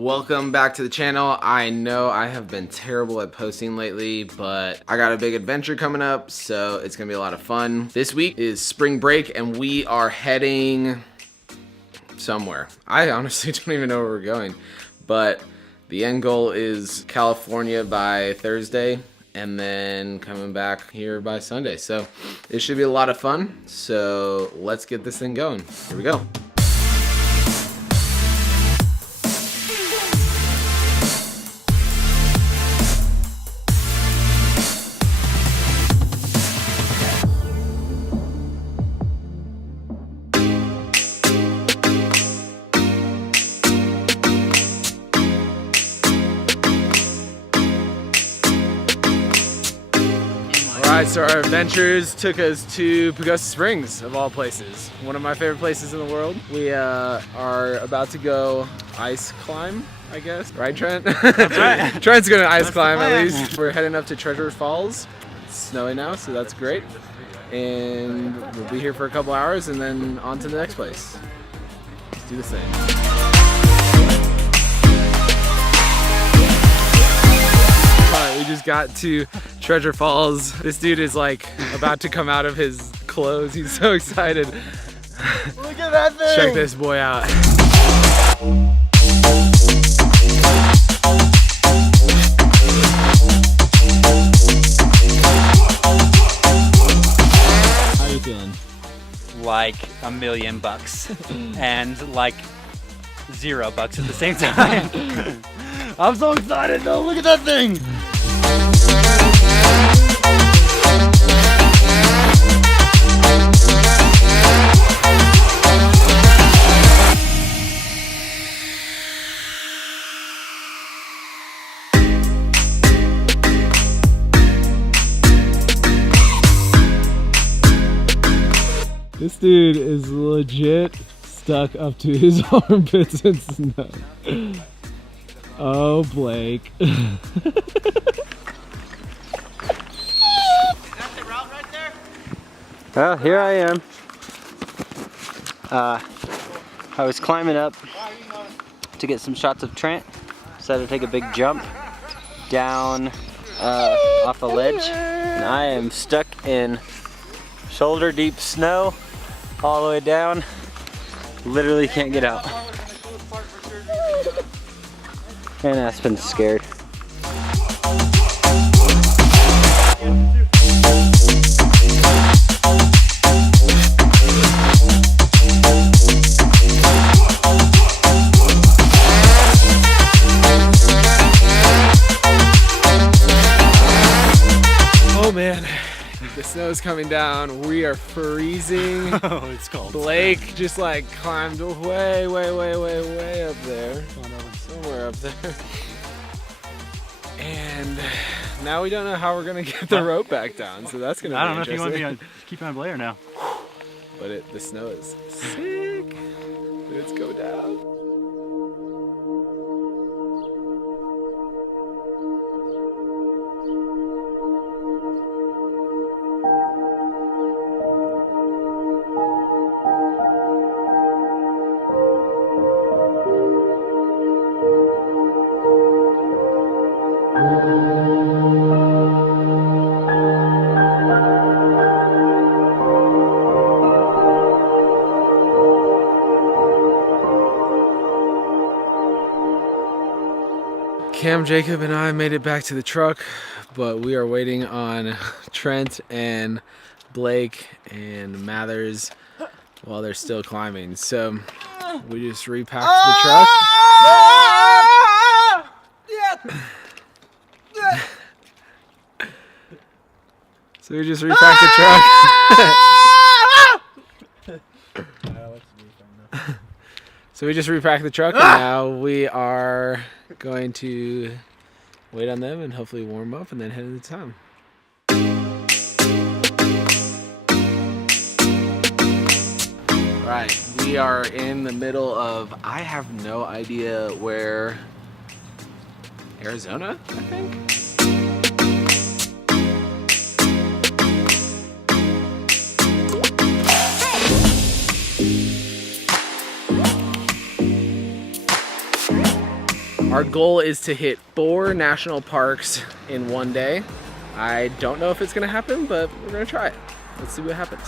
Welcome back to the channel. I know I have been terrible at posting lately, but I got a big adventure coming up, so it's gonna be a lot of fun. This week is spring break and we are heading somewhere. I honestly don't even know where we're going, but the end goal is California by Thursday and then coming back here by Sunday. So it should be a lot of fun. So let's get this thing going. Here we go. Alright, so our adventures took us to Pagosa Springs, of all places. One of my favorite places in the world. We are about to go ice climb, I guess. Right, Trent? That's right. Trent's gonna ice climb at least. We're heading up to Treasure Falls. It's snowing now, so that's great. And we'll be here for a couple hours and then on to the next place. Let's do this thing. We just got to Treasure Falls. This dude is like about to come out of his clothes. He's so excited. Look at that thing! Check this boy out. How are you feeling? Like $1,000,000 and like $0 at the same time. I'm so excited though, look at that thing! This dude is legit stuck up to his armpits in snow. Oh, Blake. That's the route right there? Well, here I am. I was climbing up to get some shots of Trent. Decided to take a big jump down off a ledge. And I am stuck in shoulder deep snow all the way down. Literally can't get out. And Aspen's scared. Oh man, the snow's coming down. We are freezing. Oh, it's cold. Blake just like climbed way up there. Somewhere up there. And now we don't know how we're gonna get the rope back down, so that's gonna be I don't know if you interesting. want me to keep on Blair now. But the snow is sick. Let's go down. Cam, Jacob, and I made it back to the truck, but we are waiting on Trent and Blake and Mathers while they're still climbing. So we just repacked the truck. So we just repacked the truck. So we just repacked the truck and now we are going to wait on them and hopefully warm up and then head into town. Alright, we are in the middle of, I have no idea where, Arizona, I think? Our goal is to hit 4 national parks in one day. I don't know if it's gonna happen, but we're gonna try it. Let's see what happens.